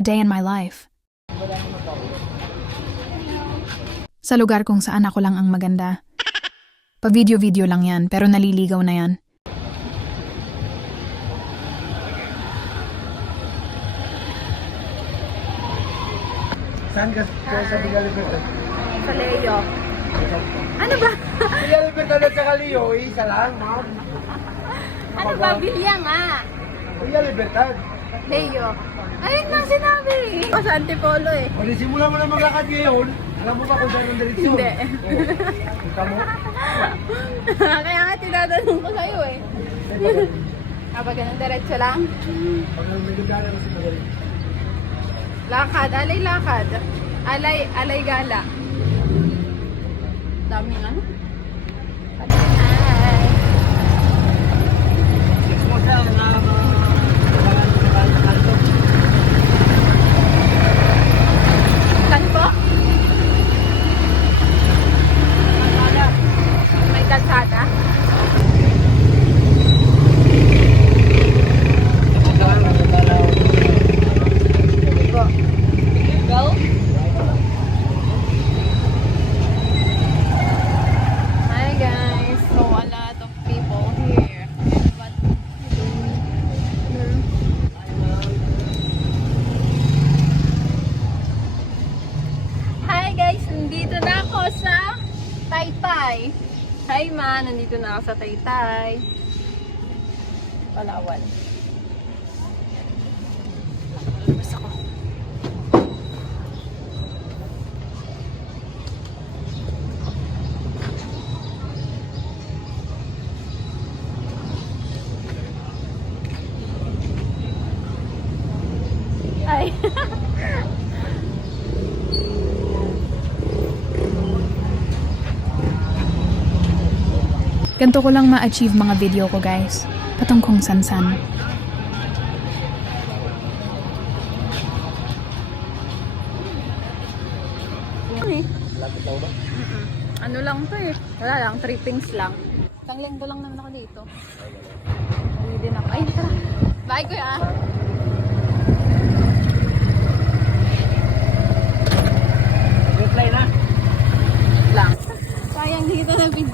A day in my life. Sa lugar kung saan ako lang ang maganda. Pa-video-video lang yan, pero naliligaw na yan. Saan ka kaya sa Villa Libertad? Sa Leo. Ano ba? Villa Libertad at saka Leo, isa lang, ma'am. Ano ba? Bilya nga. Villa Libertad. Leo. Ayun lang sinabi. O sa Antipolo eh. O di simula mo na maglakad ngayon, alam mo ba kung saan ang direksyon? Hindi. Oo. Kita mo? Kaya nga tinatanong ko sa'yo eh. Kapag ganun, diretso lang. Pag nagdadala mo sa magaling. Lakad, alay lakad. Alay, alay gala. Daming ano? Hi. Six months na, na, na, Saan po? May kalsada? Go? Hi guys! So a lot of people here. But, Hi guys! Nandito na ako sa Taytay. Hi ma! Nandito na ako sa Taytay. Palawan. Labas ako. Ay. Ganto ko lang ma-achieve mga video ko guys. Patong kung san-san. Eh. Ano lang to eh. Wala lang, trippings lang. Isang linggo lang naman ako dito. Uwi din ako. Ay, tara. Bye, kuya. Reply na. Lang. Sayang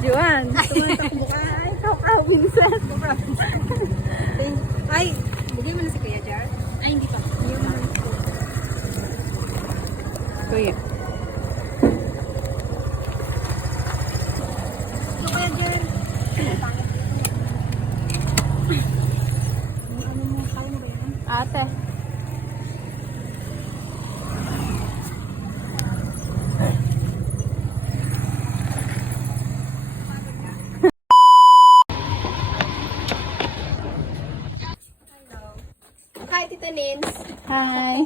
videoan. Tumatakbo ka. Ay, ikaw ka, Vincent. Ay, bigay mo na si Kuya Jar. Ay, hindi pa. Kuya. Ito, Kuya Jar. Ano mo, kaya mo ba yan? Ate. Hi, Tita Nins. Hi.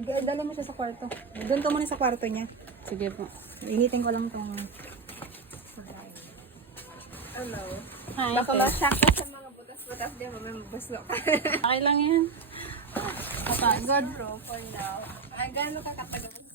Dala mo siya sa kwarto. Doon ka muna sa kwarto niya. Sige po. Initin ko lang tong... Hi. Baka ate. ma-shock ka sa mga butas-butas diyan. Mamaya mabaslo ka. Okay lang yan. Kapagod. Bro, for now. Ay, gano'n ka katagal